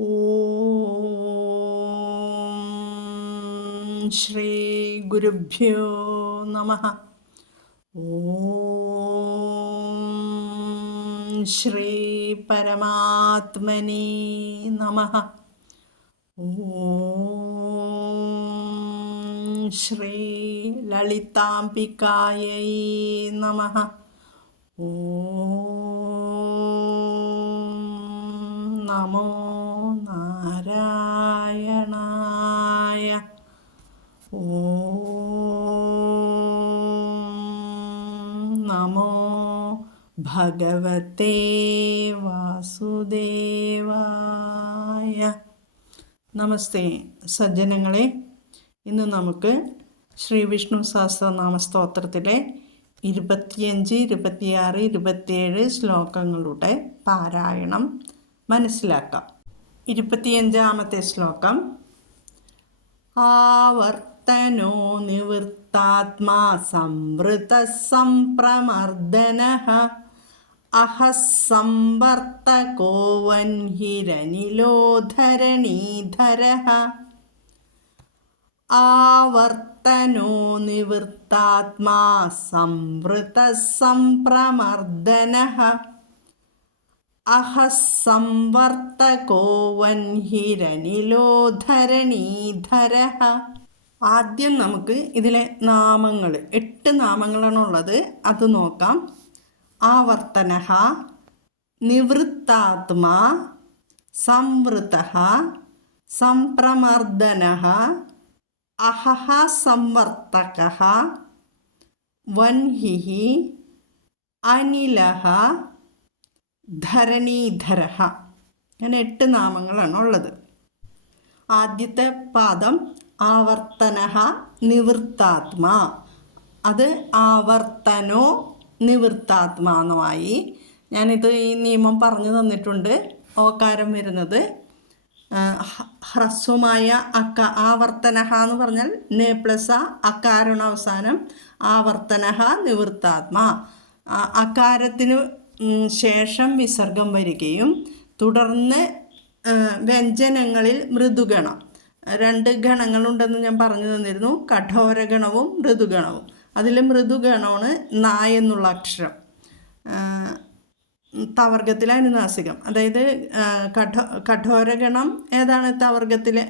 ഓം ശ്രീ ഗുരുഭ്യോ നമഃ. ഓം ശ്രീ പരമാത്മനേ നമഃ. ഓം ശ്രീ ലളിതാംബികായൈ നമഃ. ഓം നമോ നാരായണായ. ഓം നമോ ഭഗവതേ വാസുദേവായ. നമസ്തേ സജ്ജനങ്ങളെ, ഇന്ന് നമുക്ക് ശ്രീ വിഷ്ണു സഹസ്രനാമ സ്തോത്രത്തിലെ 25, 26, 27 ശ്ലോകങ്ങളുടെ പാരായണം മനസ്സിലാക്കാം. 25-ാമത്തെ ശ്ലോകം. ആവർത്തനോ നിവൃത്താത്മാ സംവൃതഃ സംപ്രമർദ്ദനഃ അഹഃസംവർത്തകോ വൻഹിരനിലോ ധരണീധരഃ. ആവർത്തനോ നിവൃത്താത്മാ സംവൃതഃ സംപ്രമർദ്ദനഃ അഹഃസംവർത്തകോ വൻഹിരനിലോ ധരണീധരഃ. ആദ്യം നമുക്ക് ഇതിലെ നാമങ്ങൾ 8 നാമങ്ങളാണുള്ളത്, അത് നോക്കാം. ആവർത്തനഃ, നിവൃത്താത്മാ, സംവൃതഃ, സംപ്രമർദ്ദനഃ, അഹഃ സംവർത്തകഃ, വൻഹിഃ, അനിലഃ, ധരണീധരഃ. അങ്ങനെ 8 നാമങ്ങളാണ് ഉള്ളത്. ആദ്യത്തെ പാദം ആവർത്തനഃ നിവൃത്താത്മാ, അത് ആവർത്തനോ നിവൃത്താത്മാന്നുമായി. ഞാനിത് ഈ നിയമം പറഞ്ഞു തന്നിട്ടുണ്ട്. ഓകാരം വരുന്നത് ഹ്രസ്വമായ ആവർത്തനഃ എന്ന് പറഞ്ഞാൽ നെ പ്ലസ് അകാരണ അവസാനം ആവർത്തനഃ നിവൃത്താത്മാ. അകാരത്തിന് ശേഷം വിസർഗം വരികയും തുടർന്ന് വ്യഞ്ജനങ്ങളിൽ മൃദുഗണം, 2 ഗണങ്ങളുണ്ടെന്ന് ഞാൻ പറഞ്ഞു തന്നിരുന്നു, കഠോരഗണവും മൃദുഗണവും. അതിൽ മൃദുഗണമാണ് ന എന്നുള്ള അക്ഷരം, തവർഗത്തിലെ അനുനാസികം. അതായത് കഠോരഗണം ഏതാണ്? തവർഗത്തിലെ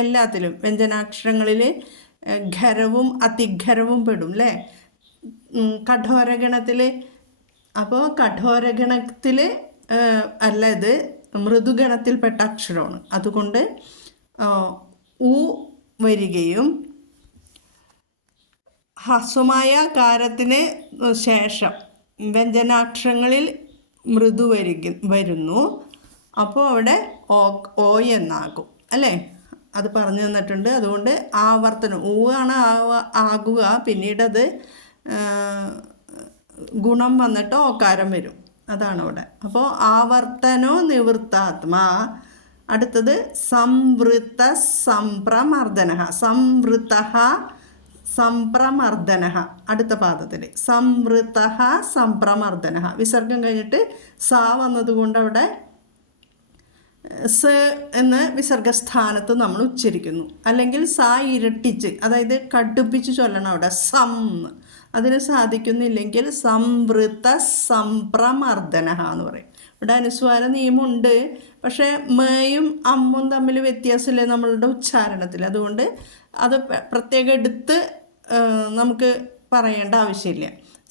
എല്ലാത്തിലും വ്യഞ്ജനാക്ഷരങ്ങളിൽ ഖരവും അതിഖരവും പെടും അല്ലേ, കഠോരഗണത്തിൽ. അപ്പോൾ കഠോരഗണത്തിൽ അല്ല, ഇത് മൃദുഗണത്തിൽപ്പെട്ട അക്ഷരമാണ്. അതുകൊണ്ട് ഉ വരികയും ഹ്രസ്വമായ കാരത്തിന് ശേഷം വ്യഞ്ജനാക്ഷരങ്ങളിൽ മൃദു വരുന്നു. അപ്പോൾ അവിടെ ഓ എന്നാകും അല്ലേ, അത് പറഞ്ഞു തന്നിട്ടുണ്ട്. അതുകൊണ്ട് ആവർത്തനം ഊ ആണ് ആകുക, പിന്നീടത് ഗുണം വന്നിട്ട് ഓകാരം വരും, അതാണ് അവിടെ. അപ്പോൾ ആവർത്തനോ നിവൃത്താത്മാ. അടുത്തത് സംവൃത സംപ്രമർദ്ദനഃ. സംവൃതഃ സംപ്രമർദ്ദനഃ അടുത്ത പാദത്തിൽ. സംവൃതഃ സംപ്രമർദ്ദനഃ വിസർഗം കഴിഞ്ഞിട്ട് സാ വന്നതുകൊണ്ട് അവിടെ സ് എന്ന് വിസർഗസ്ഥാനത്ത് നമ്മൾ ഉച്ചരിക്കുന്നു. അല്ലെങ്കിൽ സാ ഇരട്ടിച്ച്, അതായത് കടുപ്പിച്ച് ചൊല്ലണം അവിടെ സം. അതിന് സാധിക്കുന്നില്ലെങ്കിൽ സംവൃത സംപ്രമർദ്ദനഃ എന്ന് പറയും. ഇവിടെ അനുസ്വാര നിയമമുണ്ട്, പക്ഷേ മയും അമ്മും തമ്മിൽ വ്യത്യാസമില്ലേ നമ്മളുടെ ഉച്ചാരണത്തിൽ. അതുകൊണ്ട് അത് പ്രത്യേകം എടുത്ത് നമുക്ക് പറയേണ്ട ആവശ്യമില്ല.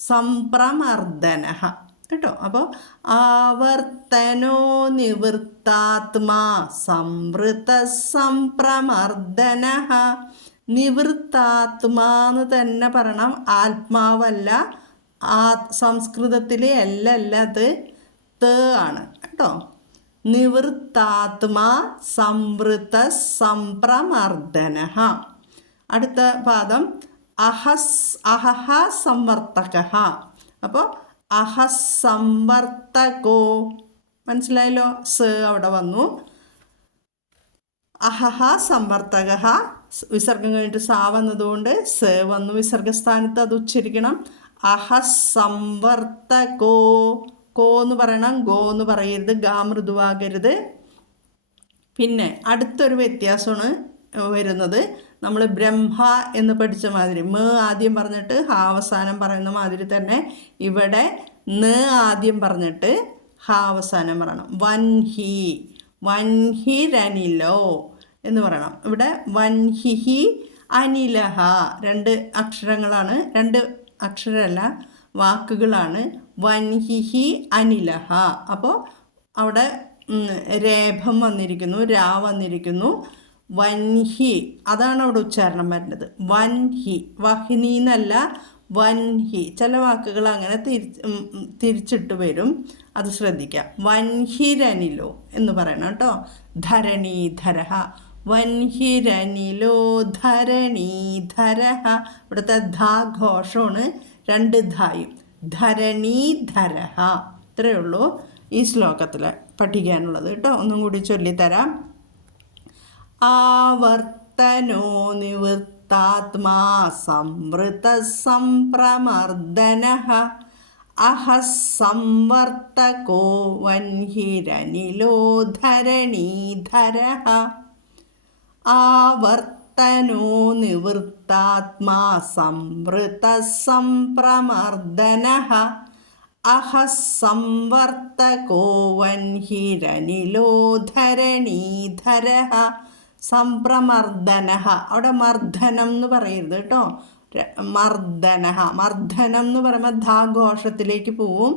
സംപ്രമർദ്ദനഃ കേട്ടോ. അപ്പോൾ ആവർത്തനോ നിവൃത്താത്മാ സംവൃത സംപ്രമർദ്ദനഃ. നിവൃത്താത്മാന്ന് തന്നെ പറയണം, ആത്മാവല്ല. സംസ്കൃതത്തിലെ അല്ല, അത് ത ആണ് കേട്ടോ. നിവൃത്താത്മാ സംവൃത സംപ്രമർദ്ദനഃ. അടുത്ത പാദം അഹഃ സംവർത്തകഃ. അപ്പോൾ അഹഃസംവർത്തകോ, മനസ്സിലായല്ലോ, സ് അവിടെ വന്നു. അഹഃ സംവർത്തകഃ വിസർഗം കഴിഞ്ഞിട്ട് സാ വന്നതുകൊണ്ട് സ് വന്നു വിസർഗസ്ഥാനത്ത്, അത് ഉച്ചരിക്കണം. അഹഃസംവർത്തകോ, കോ എന്ന് പറയണം, ഗോ എന്ന് പറയരുത്, ഗാ മൃദുവാകരുത്. പിന്നെ അടുത്തൊരു വ്യത്യാസമാണ് വരുന്നത്. നമ്മൾ ബ്രഹ്മ എന്ന് പഠിച്ച മാതിരി ആദ്യം പറഞ്ഞിട്ട് അവസാനം പറയുന്ന മാതിരി തന്നെ ഇവിടെ ആദ്യം പറഞ്ഞിട്ട് അവസാനം പറയണം. വൻഹിരനിലോ എന്ന് പറയണം. ഇവിടെ വൻഹിഹി അനിലഹ 2 അക്ഷരങ്ങളാണ്, 2 അക്ഷരമല്ല വാക്കുകളാണ്. വൻഹിഹി അനിലഹ. അപ്പോൾ അവിടെ രേഭം വന്നിരിക്കുന്നു, വന്നിരിക്കുന്നു. വൻഹി അതാണ് അവിടെ ഉച്ചാരണം വരുന്നത്. വൻഹി, വഹ്നി എന്നല്ല, വൻഹി. ചില വാക്കുകൾ അങ്ങനെ തിരിച്ചിട്ട് വരും, അത് ശ്രദ്ധിക്കാം. വൻഹിരനിലോ എന്ന് പറയണം കേട്ടോ. ധരണീധരഹ, വൻഹിരനിലോ ധരണീധരഹ. ഇവിടുത്തെ ഘോഷമാണ്, 2 ധായും. ധരണീധരഹ. ഇത്രയേ ഉള്ളൂ ഈ ശ്ലോകത്തിൽ പഠിക്കാനുള്ളത് കേട്ടോ. ഒന്നും കൂടി ചൊല്ലിത്തരാം. ആവർത്തനോ നിവൃത്താത്മാ സംവൃത സംപ്രമർദ്ദനഃ അഹസംവർത്തകോ വൻഹിരനിലോ ധരണീധരഃ. ആവർത്തനോ നിവൃത്താത്മാ സംവൃത സംപ്രമർദ്ദനഃ അഹസംവർത്തകോ വൻഹിരനിലോ ധരണീധരഃ. സംപ്രമർദ്ദനഃ, അവിടെ മർദ്ദനം എന്ന് പറയരുത് കേട്ടോ. മർദ്ദനം എന്ന് പറയുമ്പോൾ ഘോഷത്തിലേക്ക് പോവും,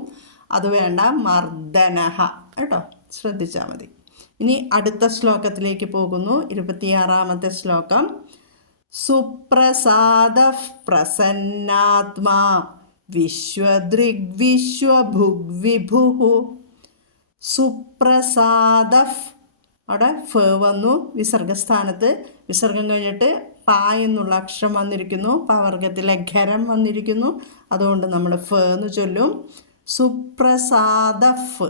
അത് വേണ്ട. മർദ്ദനഃ കേട്ടോ, ശ്രദ്ധിച്ചാൽ മതി. ഇനി അടുത്ത ശ്ലോകത്തിലേക്ക് പോകുന്നു. 26ാമത്തെ ശ്ലോകം. സുപ്രസാദഃ പ്രസന്നാത്മാ വിശ്വദൃഗ്വിശ്വഭുഗ്വിഭുഃ. സുപ്രസാദഃ, അവിടെ വന്നു വിസർഗസ്ഥാനത്ത്. വിസർഗം കഴിഞ്ഞിട്ട് എന്നുള്ള അക്ഷരം വന്നിരിക്കുന്നു, പവർഗത്തിലെ ഖരം വന്നിരിക്കുന്നു. അതുകൊണ്ട് നമ്മൾ എന്ന് ചൊല്ലും. സുപ്രസാദഫ്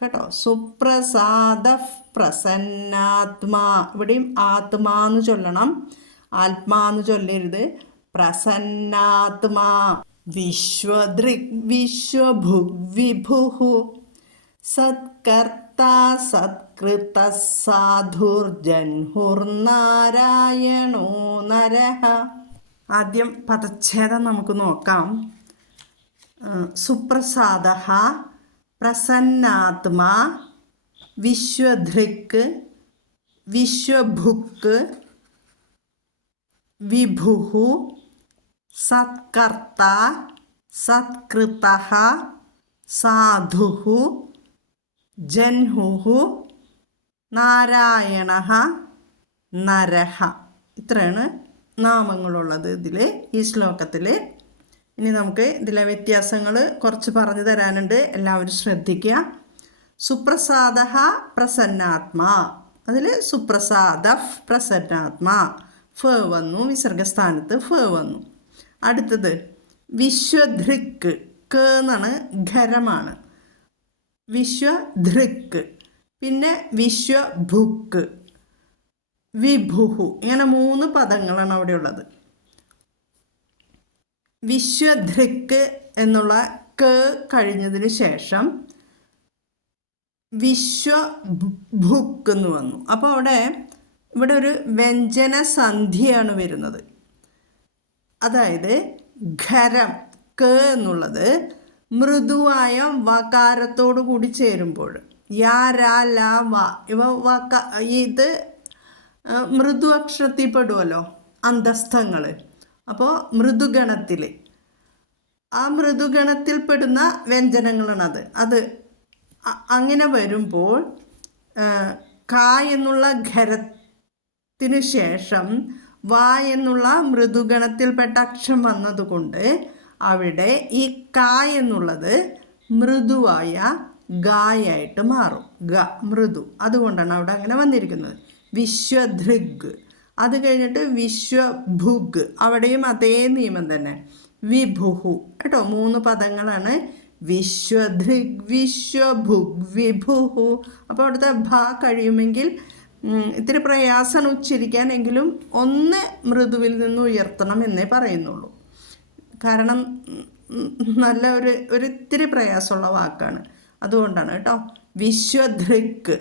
കേട്ടോ. സുപ്രസാദഫ് പ്രസന്നാത്മാ. ഇവിടെയും ആത്മാന്ന് ചൊല്ലണം, ആത്മാന്ന് ചൊല്ലരുത്. പ്രസന്നാത്മാ വിശ്വദൃഗ്വിശ്വഭുഗ്വിഭുഃ. സത്കർത്താ സത്കൃത സാധുർജൻഹുർനാരായണോ നരഃ. ആദ്യം പദച്ഛേദം നമുക്ക് നോക്കാം. സുപ്രസാദഃ പ്രസന്നാത്മാ വിശ്വധൃക് വിശ്വഭുക്ക് വിഭുഃ സത്കർത്താ സത്കൃതഃ സാധുഃ ജൻഹുഃ നാരായണഃ നരഃ. ഇത്രയാണ് നാമങ്ങളുള്ളത് ഈ ശ്ലോകത്തിൽ. ഇനി നമുക്ക് ഇതിലെ വ്യത്യാസങ്ങൾ കുറച്ച് പറഞ്ഞു തരാനുണ്ട്, എല്ലാവരും ശ്രദ്ധിക്കുക. സുപ്രസാദഃ പ്രസന്നാത്മാ, അതിൽ സുപ്രസാദഃ പ്രസന്നാത്മാ വന്നു, വിസർഗസ്ഥാനത്ത് വന്നു. അടുത്തത് വിശ്വധൃക് എന്നാണ്, ഖരമാണ്. വിശ്വധൃക്. പിന്നെ വിശ്വഭുക്ക് വിഭുഹു. ഇങ്ങനെ 3 പദങ്ങളാണ് അവിടെ ഉള്ളത്. വിശ്വധൃക് എന്നുള്ള കഴിഞ്ഞതിന് ശേഷം വിശ്വഭുക്ക് എന്ന് വന്നു. അപ്പോൾ ഇവിടെ ഒരു വ്യഞ്ജന സന്ധിയാണ് വരുന്നത്. അതായത് ഖരം എന്നുള്ളത് മൃദുവായ വകാരത്തോടു കൂടി ചേരുമ്പോൾ യാ രാ ലാ വ ഇവ ഇത് മൃദു അക്ഷരത്തിൽ പെടുമല്ലോ, അന്തസ്ഥങ്ങൾ. അപ്പോൾ മൃദുഗണത്തിൽ, ആ മൃദുഗണത്തിൽപ്പെടുന്ന വ്യഞ്ജനങ്ങളാണത്. അങ്ങനെ വരുമ്പോൾ എന്നുള്ള ഖരത്തിനു ശേഷം എന്നുള്ള മൃദുഗണത്തിൽപ്പെട്ട അക്ഷരം വന്നതുകൊണ്ട് അവിടെ ഈ എന്നുള്ളത് മൃദുവായ ഗായായിട്ട് മാറും. മൃദു. അതുകൊണ്ടാണ് അവിടെ അങ്ങനെ വന്നിരിക്കുന്നത്. വിശ്വധൃഗ്. അത് കഴിഞ്ഞിട്ട് വിശ്വഭുഗ്, അവിടെയും അതേ നിയമം തന്നെ. വിഭുഹു കേട്ടോ. 3 പദങ്ങളാണ്. വിശ്വധൃഗ് വിശ്വഭുഗ് വിഭുഹു. അപ്പോൾ അവിടുത്തെ കഴിയുമെങ്കിൽ ഇത്തിരി പ്രയാസമാണ് ഉച്ചരിക്കാൻ, എങ്കിലും ഒന്ന് മൃദുവിൽ നിന്ന് ഉയർത്തണം എന്നേ പറയുന്നുള്ളൂ. കാരണം നല്ല ഒരിത്തിരി പ്രയാസമുള്ള വാക്കാണ്, അതുകൊണ്ടാണ് കേട്ടോ. വിശ്വധൃക്.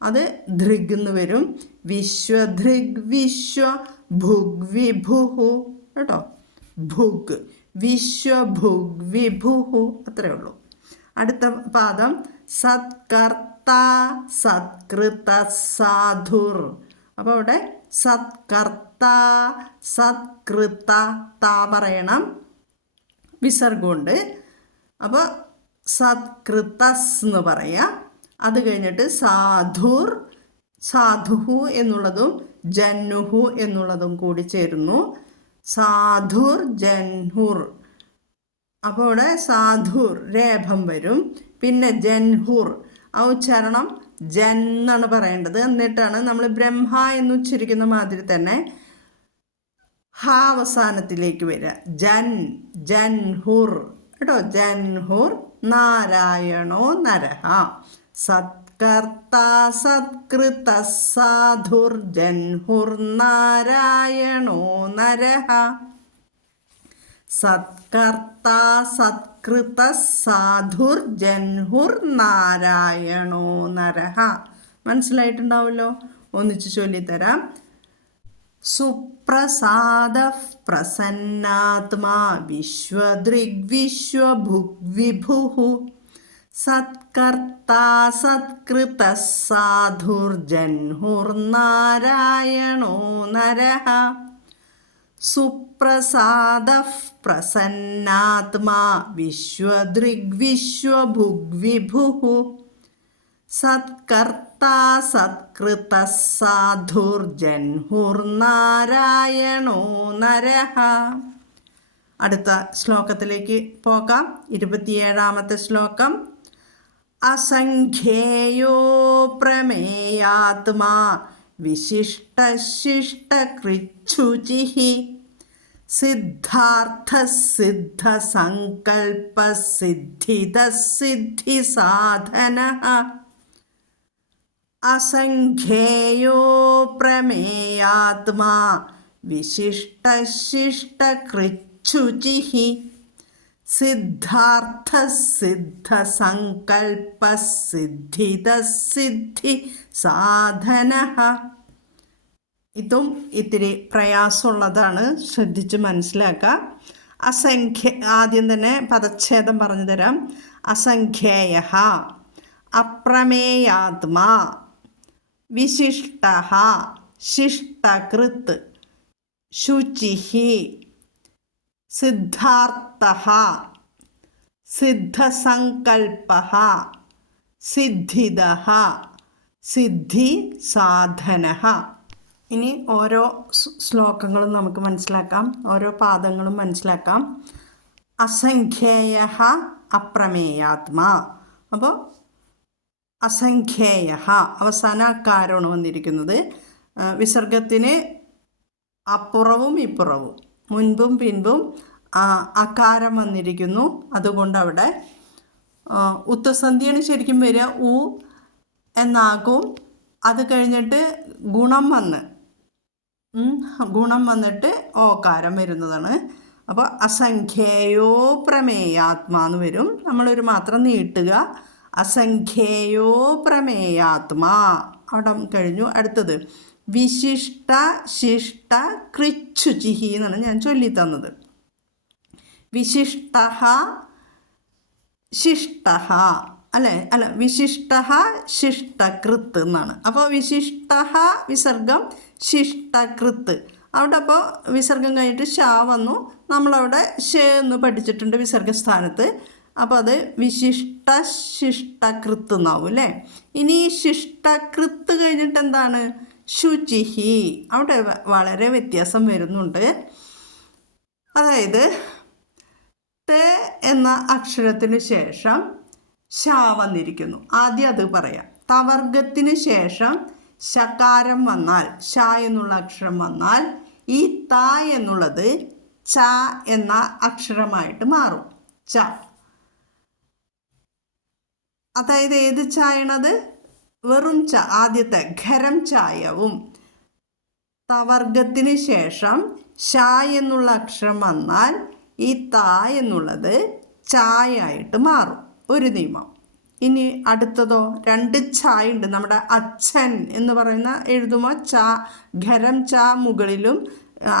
അത് ധൃഗ് എന്ന് വരും. വിശ്വധൃഗ് വിശ്വ ഭുഗ് വിഭുഹു കേട്ടോ. ഭുഗ് വിശ്വഭുഗ് വിഭുഹു അത്രയേ ഉള്ളൂ. അടുത്ത പാദം സത്കർത്ത സത്കൃത സാധുർ. അപ്പോൾ അവിടെ സത്കർത്ത സത്കൃത താ പറയണം, വിസർഗമുണ്ട്. അപ്പോൾ സത്കൃതസ് എന്ന് പറയാം. അത് കഴിഞ്ഞിട്ട് സാധുർ, സാധുഹു എന്നുള്ളതും ജന്നുഹു എന്നുള്ളതും കൂടി ചേരുന്നു. സാധുർ ജൻഹുർ. അപ്പോൾ ഇവിടെ സാധുർ രേഭം വരും. പിന്നെ ജൻഹുർ ആ ഉച്ചാരണം ജൻ എന്നാണ് പറയേണ്ടത്. എന്നിട്ടാണ് നമ്മൾ ബ്രഹ്മ എന്ന് ഉച്ചരിക്കുന്ന മാതിരി തന്നെ ഹ അവസാനത്തിലേക്ക് വരിക. ജൻ ജൻഹുർ കേട്ടോ. ജൻഹുർ നാരായണോ നരഹ. സത്കർത്ത സത്കൃത സാധുർ ജൻഹുർ നാരായണോ നരഹ. സത്കർത്ത സത്കൃത സാധുർ ജൻഹുർ നാരായണോ നരഹ. മനസ്സിലായിട്ടുണ്ടാവുമല്ലോ. ഒന്നിച്ച് ചൊല്ലിത്തരാം. സുപ്രസാദ പ്രസന്നാത്മാ വിശ്വദൃഗ് വിശ്വഭുഗ് വിഭുഹു. സത്കർത്ത സത്കൃത സാധുർ ജൻഹുർ നാരായണോ നരഹ. സുപ്രസാദ പ്രസന്നാത്മാ വിശ്വദൃഗ് വിശ്വഭുഗ് വിഭുഹു. സത്കർത്ത സത്കൃത സാധുർ ജൻഹുർ നാരായണോ നരഹ. അടുത്ത ശ്ലോകത്തിലേക്ക് പോകാം. 27ാമത്തെ ശ്ലോകം. അസംഖ്യേയോ പ്രമേയാത്മാ വിശിഷ്ടശിഷ്ടകൃച്ഛുചിഃ. സിദ്ധാർത്ഥ സിദ്ധ സങ്കൽപ്പ സിദ്ധിത സിദ്ധി സാധനഃ. അസംഖ്യേയോ പ്രമേയാത്മാ വിശിഷ്ടശിഷ്ടകൃച്ഛുചിഃ. സിദ്ധാർത്ഥ സിദ്ധ സങ്കൽപ്പ സിദ്ധിത സിദ്ധി സാധനഃ. ഇതും ഇത്തിരി പ്രയാസമുള്ളതാണ്, ശ്രദ്ധിച്ച് മനസ്സിലാക്കുക. ആദ്യം തന്നെ പദച്ഛേദം പറഞ്ഞു തരാം. അസംഖ്യേയഃ അപ്രമേയാത്മാ വിശിഷ്ടഃ ശിഷ്ടകൃത് ശുചിഃ സിദ്ധാർത്ഥഃ സിദ്ധസങ്കൽപ്പഃ സിദ്ധിതഃ സിദ്ധി സാധനഃ. ഇനി ഓരോ ശ്ലോകങ്ങളും നമുക്ക് മനസ്സിലാക്കാം, ഓരോ പാദങ്ങളും മനസ്സിലാക്കാം. അസംഖ്യേയഃ അപ്രമേയാത്മാ. അപ്പോൾ അസംഖ്യേയഃ അവസാന അകാരമാണ് വന്നിരിക്കുന്നത്. വിസർഗത്തിന് അപ്പുറവും ഇപ്പുറവും മുൻപും പിൻപും അകാരം വന്നിരിക്കുന്നു. അതുകൊണ്ട് അവിടെ ഉത്തസന്ധിയാണ് ശരിക്കും വരിക. ഉ എന്നാകും. അത് കഴിഞ്ഞിട്ട് ഗുണം വന്നിട്ട് ഓകാരം വരുന്നതാണ്. അപ്പോൾ അസംഖ്യേയോ പ്രമേയാത്മാ എന്ന് വരും. നമ്മളൊരു മാത്രം നീട്ടുക. അസംഖ്യേയോ പ്രമേയാത്മാ അവിടെ കഴിഞ്ഞു. അടുത്തത് വിശിഷ്ട ശിഷ്ട കൃച്ഛുചിഃ എന്നാണ് ഞാൻ ചൊല്ലിത്തന്നത്. വിശിഷ്ടഃ ശിഷ്ടഃ അല്ല വിശിഷ്ടഃ ശിഷ്ടകൃത്ത് എന്നാണ്. അപ്പോൾ വിശിഷ്ടഃ വിസർഗം ശിഷ്ടകൃത്ത്. അവിടെ അപ്പോൾ വിസർഗം കഴിഞ്ഞിട്ട് ഷ വന്നു. നമ്മളവിടെ ഷ എന്ന് പഠിച്ചിട്ടുണ്ട് വിസർഗസ്ഥാനത്ത്. അപ്പോൾ അത് വിശിഷ്ട ശിഷ്ടകൃത്ത് എന്നാവും അല്ലേ. ഇനി ശിഷ്ടകൃത്ത് കഴിഞ്ഞിട്ട് എന്താണ്? ശുചിഃ. അവിടെ വളരെ വ്യത്യാസം വരുന്നുണ്ട്. അതായത് ത എന്ന അക്ഷരത്തിന് ശേഷം ഷ വന്നിരിക്കുന്നു. ആദ്യം അത് പറയാം. തവർഗത്തിന് ശേഷം ശകാരം വന്നാൽ, ഷ എന്നുള്ള അക്ഷരം വന്നാൽ ഈ ത എന്നുള്ളത് ച എന്ന അക്ഷരമായിട്ട് മാറും. ച. അതായത് ഏത് ചായണത്? വെറും ച, ആദ്യത്തെ ഖരം ചായവും. തവർഗത്തിന് ശേഷം ഷ എന്നുള്ള അക്ഷരം വന്നാൽ ഈ ത എന്നുള്ളത് ചായായിട്ട് മാറും. ഒരു നിയമം. ഇനി അടുത്തതോ 2 ഛായ ഉണ്ട്. നമ്മുടെ അച്ഛൻ എന്ന് പറയുന്ന എഴുതുമ്പോൾ ഖരം ച മുകളിലും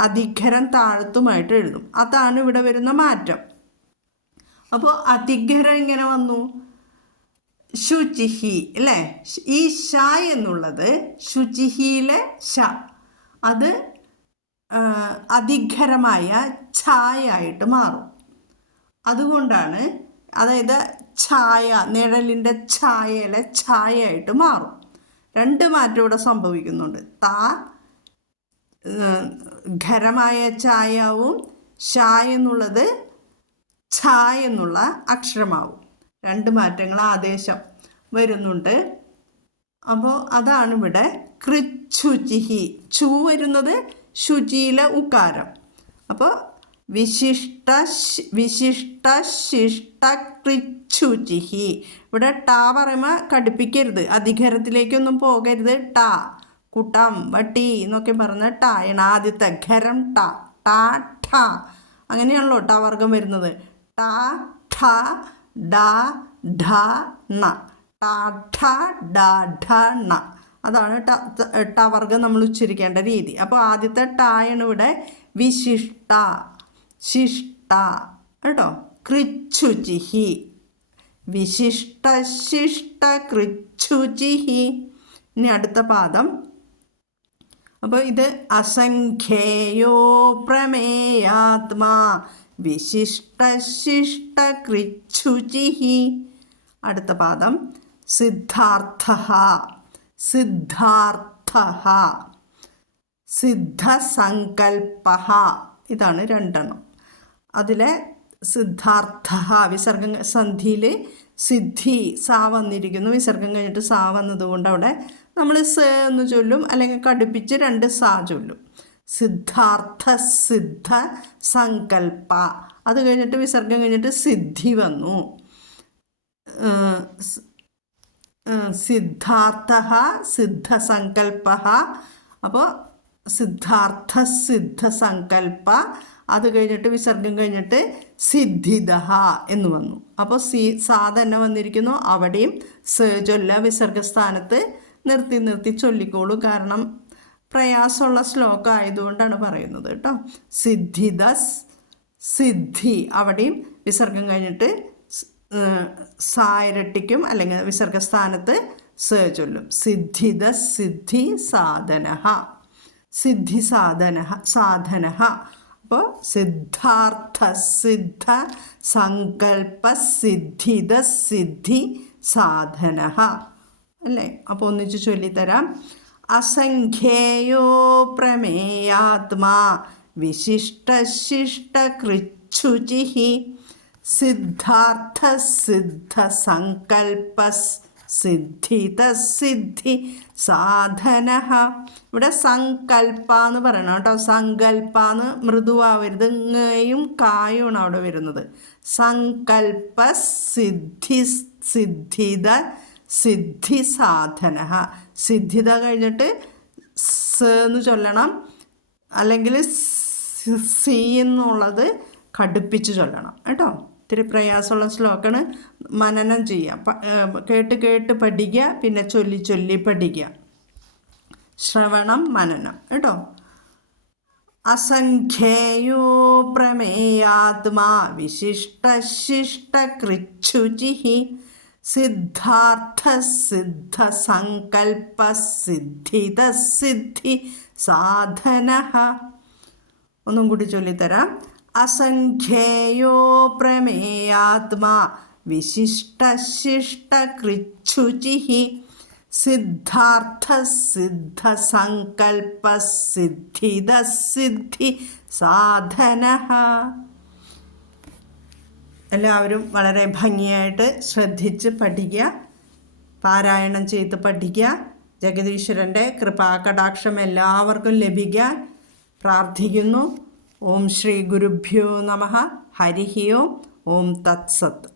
അതിഖരം താഴത്തുമായിട്ട് എഴുതും. അതാണ് ഇവിടെ വരുന്ന മാറ്റം. അപ്പോൾ അതിഖരം എങ്ങനെ വന്നു? ശുചിഹി അല്ലേ? ഈ ഷ എന്നുള്ളത് ശുചിഹിയിലെ ഷ, അത് അതിഖരമായ ഛായായിട്ട് മാറും. അതുകൊണ്ടാണ്, അതായത് ഛായ, നിഴലിൻ്റെ ഛായയിലെ ഛായയായിട്ട് മാറും. 2 മാറ്റം ഇവിടെ സംഭവിക്കുന്നുണ്ട്. ഖരമായ ഛായാവും ഷ എന്നുള്ളത് ഛ എന്നുള്ള അക്ഷരമാവും. 2 മാറ്റങ്ങൾ ആദേശം വരുന്നുണ്ട്. അപ്പോൾ അതാണ് ഇവിടെ കൃച്ഛുചിഹി. ചു വരുന്നത് ശുചിയിലെ ഉകാരം. അപ്പോൾ വിശിഷ്ട ശിഷ്ട കൃച്ഛുചിഹി. ഇവിടെ ട പറയുമ്പോൾ കടുപ്പിക്കരുത്, അധികരത്തിലേക്കൊന്നും പോകരുത്. ട കുട്ടം വട്ടി എന്നൊക്കെ പറഞ്ഞ ടായാണ് ആദ്യത്തെ ഖരം. ട ട ഠ അങ്ങനെയാണല്ലോ ട വർഗം വരുന്നത്. ട ഠ ഡ ഢ ണ. ട ഠ ഡ ഢ ണ. അതാണ് ട വർഗം നമ്മൾ ഉച്ചരിക്കേണ്ട രീതി. അപ്പോൾ ആദ്യത്തെ ടായാണ് ഇവിടെ വിശിഷ്ട ശിഷ്ട കേട്ടോ. കൃച്ഛുചിഹി, വിശിഷ്ട ശിഷ്ട കൃച്ഛുചിഹി. ഇനി അടുത്ത പാദം. അപ്പോൾ ഇത് അസംഖ്യേയോ പ്രമേയാത്മാ വിശിഷ്ട ശിഷ്ട കൃച്ഛുചിഹി. അടുത്ത പാദം സിദ്ധാർത്ഥ. സിദ്ധാർത്ഥ സിദ്ധസങ്കൽപ്പ. ഇതാണ് 2 അതിലെ സിദ്ധാർത്ഥ വിസർഗം സന്ധിയിൽ സിദ്ധി സാ വന്നിരിക്കുന്നു. വിസർഗം കഴിഞ്ഞിട്ട് സാ വന്നതുകൊണ്ട് അവിടെ നമ്മൾ സ എന്ന് ചൊല്ലും, അല്ലെങ്കിൽ കടുപ്പിച്ച് 2 സാ ചൊല്ലും. സിദ്ധാർത്ഥ സിദ്ധ സങ്കൽപ്പ. അത് കഴിഞ്ഞിട്ട് വിസർഗം കഴിഞ്ഞിട്ട് സിദ്ധി വന്നു. സിദ്ധാർത്ഥ സിദ്ധസങ്കൽപ്പ. അപ്പോൾ സിദ്ധാർത്ഥ സിദ്ധസങ്കൽപ്പ. അത് കഴിഞ്ഞിട്ട് വിസർഗം കഴിഞ്ഞിട്ട് സിദ്ധിദ എന്ന് വന്നു. അപ്പോൾ സാ തന്നെ വന്നിരിക്കുന്നു. അവിടെയും സ ചൊല്ല വിസർഗസ്ഥാനത്ത് നിർത്തി ചൊല്ലിക്കോളൂ. കാരണം പ്രയാസമുള്ള ശ്ലോകം ആയതുകൊണ്ടാണ് പറയുന്നത് കേട്ടോ. സിദ്ധിദ സിദ്ധി. അവിടെയും വിസർഗം കഴിഞ്ഞിട്ട് സാ ഇരട്ടിക്കും, അല്ലെങ്കിൽ വിസർഗസ്ഥാനത്ത് സ ചൊല്ലും. സിദ്ധിദ സിദ്ധി സാധന. സിദ്ധി സാധന. അപ്പോൾ സിദ്ധാർത്ഥ സിദ്ധ സങ്കൽപ്പ സിദ്ധിദ സിദ്ധി സാധന അല്ലേ? അപ്പോൾ ഒന്നിച്ച് ചൊല്ലിത്തരാം. അസംഖ്യേയോ പ്രമേയാത്മാ വിശിഷ്ട ശിഷ്ട കൃച്ഛുചിഹി സിദ്ധാർത്ഥ സിദ്ധ സങ്കൽപ്പ സിദ്ധിത സിദ്ധി സാധന. ഇവിടെ സങ്കൽപ്പ എന്ന് പറയണം കേട്ടോ. സങ്കൽപ്പ എന്ന് മൃദുവാവരുത്, ങ്ങയും കായുമാണ് അവിടെ വരുന്നത്. സങ്കൽപ്പ സിദ്ധി സിദ്ധിത സിദ്ധി സാധന. സിദ്ധിത കഴിഞ്ഞിട്ട് സ് എന്ന് ചൊല്ലണം, അല്ലെങ്കിൽ സി എന്നുള്ളത് കടുപ്പിച്ച് ചൊല്ലണം കേട്ടോ. ഇത്തിരി പ്രയാസമുള്ള ശ്ലോകമാണ്. മനനം ചെയ്യാം, കേട്ട് പഠിക്കുക, പിന്നെ ചൊല്ലി പഠിക്കുക. ശ്രവണം മനനം കേട്ടോ. അസംഖ്യേയോ പ്രമേയാത്മാ വിശിഷ്ട ശിഷ്ട കൃച്ഛുചിഹി സിദ്ധാർത്ഥ സിദ്ധ സങ്കൽപ്പ സിദ്ധിത സിദ്ധി സാധന. ഒന്നും കൂടി ചൊല്ലിത്തരാം. അസംഖ്യേയോ പ്രമേയാത്മാ വിശിഷ്ട ശിഷ്ട കൃച്ഛുചിഹി സിദ്ധാർത്ഥ സിദ്ധ സങ്കൽപ്പ സിദ്ധിത സിദ്ധി സാധന. എല്ലാവരും വളരെ ഭംഗിയായിട്ട് ശ്രദ്ധിച്ച് പഠിക്കുക, പാരായണം ചെയ്ത് പഠിക്കുക. ജഗദീശ്വരൻ്റെ കൃപാകടാക്ഷം എല്ലാവർക്കും ലഭിക്കാൻ പ്രാർത്ഥിക്കുന്നു. ഓം ശ്രീ ഗുരുഭ്യോ നമഃ. ഹരിഃ ഓം. ഓം തത്സത്ത്.